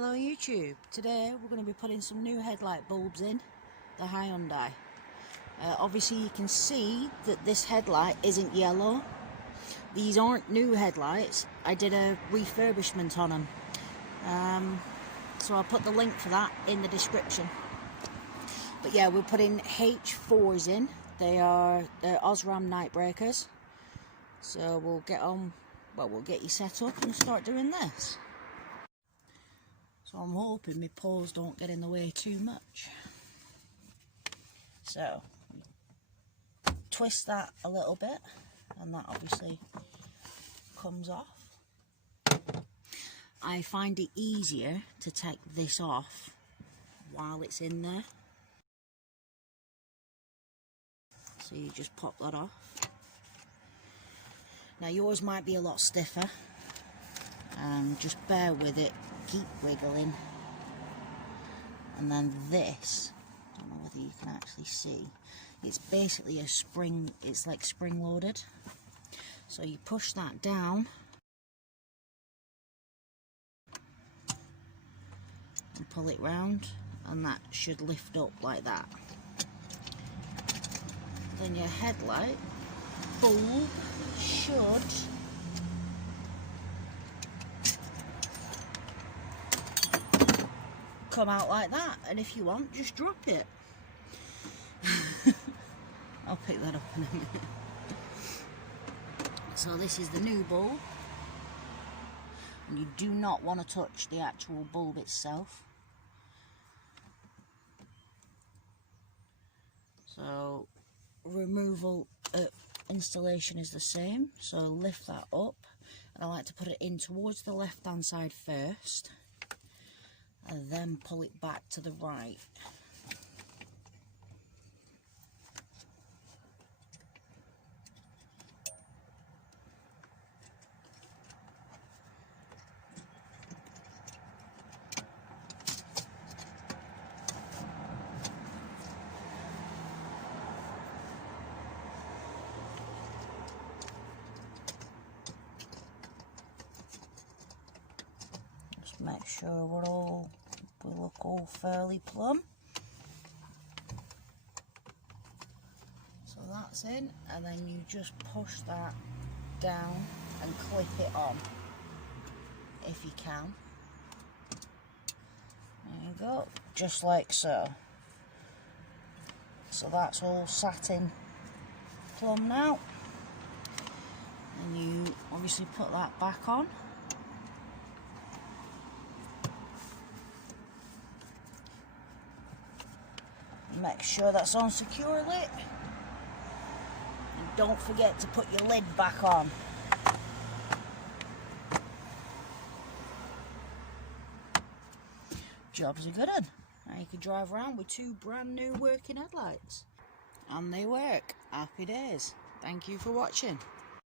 Hello YouTube, today we're going to be putting some new headlight bulbs in the Hyundai. Obviously you can see that this headlight isn't yellow. These aren't new headlights, I did a refurbishment on them. So I'll put the link for that in the description. But yeah, we're putting H4s in. They're Osram night breakers. So we'll get you set up and start doing this. So I'm hoping my paws don't get in the way too much. So twist that a little bit and that obviously comes off. I find it easier to take this off while it's in there. So you just pop that off. Now yours might be a lot stiffer, and just bear with it. Keep wiggling, and then this, I don't know whether you can actually see, it's basically a spring, it's like spring loaded, so you push that down and pull it round, and that should lift up like that. Then your headlight bulb should come out like that, and if you want, just drop it. I'll pick that up in a minute. So this is the new bulb, and you do not want to touch the actual bulb itself. So removal, installation is the same, so lift that up, and I like to put it in towards the left hand side first, and then pull it back to the right. Just make sure we look all fairly plumb. So that's in, and then you just push that down and clip it on if you can. There you go, just like so. So that's all sat in plumb now. And you obviously put that back on. Make sure that's on securely, and don't forget to put your lid back on. Job's a good one. Now you can drive around with two brand new working headlights, and they work. Happy days. Thank you for watching.